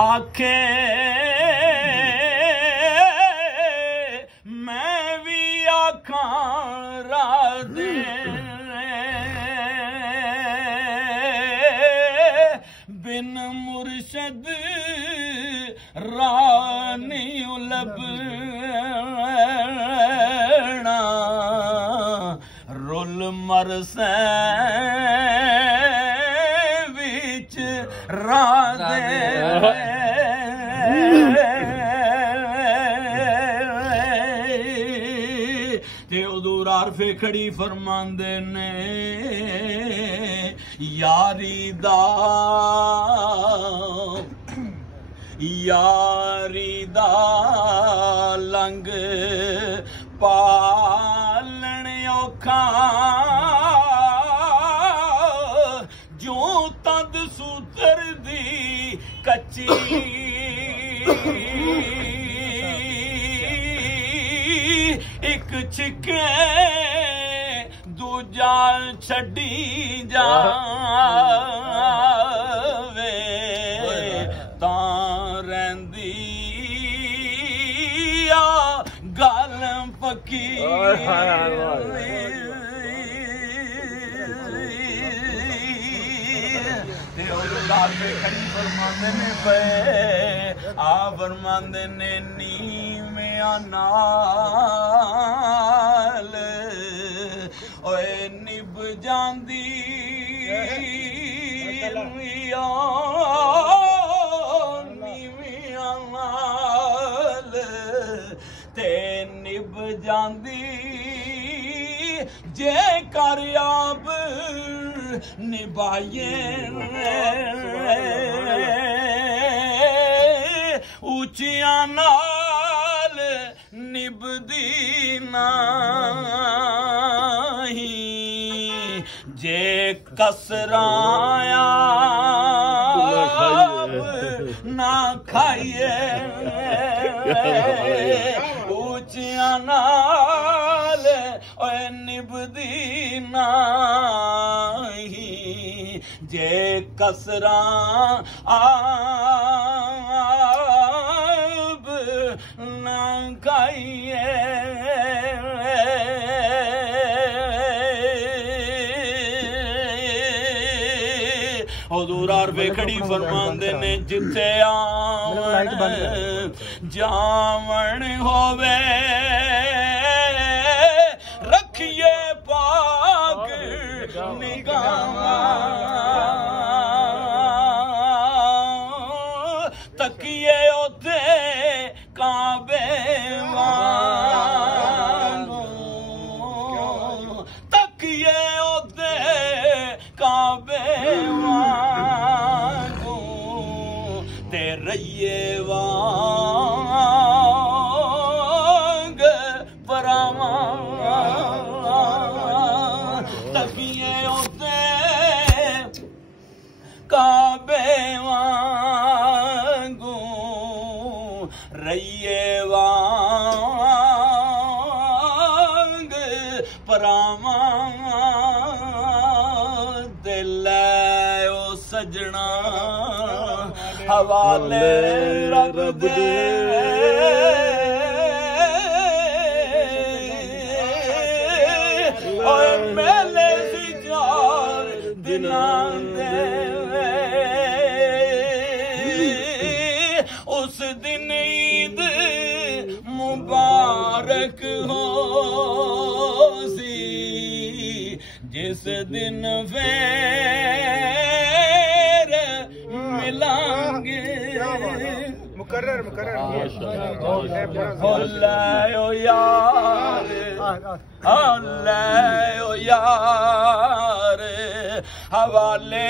आखे मैं भी आखां राधे बिन मुर्शद रानी लबना रुल मरसे विच राधे ते उदूर आरफे खड़ी फरमांदे ने यारी दा लंग पालन औखा जो तद सूतर दी कच्ची एक छिके दूजा छड़ी जावे तां रहिंदी आ गल पक्की खड़ी फरमांदे ने पे आ फरमांदे ने नीवियां नाल ओए निभ जांदी नीवियां नाल ते निभ जांदी जे करयाब निभाइए ऊंचिया नाल निभदी नहीं जे कसराया ना खाइए ऊंचिया नाल निभदी नहीं जे कसरा आब ना खाइए हुजूर आरफे खड़ी फरमांदे ने जिथे आवन जावन होवे रखिए पाक निगाह तकिए ओते काबे वांगू तकिए ओते काबे वांगू ते रहिए वांग परावा तकिए ओते काबे वांगू रहिए वांग परावा दिल ओ सजना हवाले रब दे और मेले सी चार दिनां दे उस दिन ईद मुबारक हो सी जिस दिन फिर मिलांगे मुकर्रर यार हवाले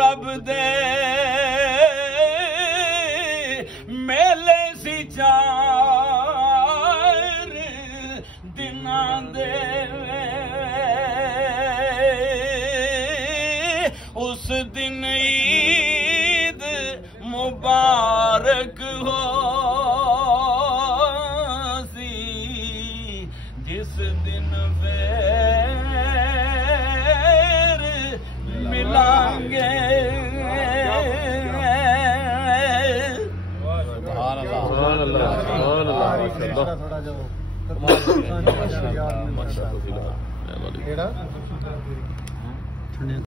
रब दे मेले सी चार दिनां दे उस दिन ईद मुबारक हो सी जिस दिन फिर मिलांगे सुभान अल्लाह माशाअल्लाह थोड़ा जो माशाअल्लाह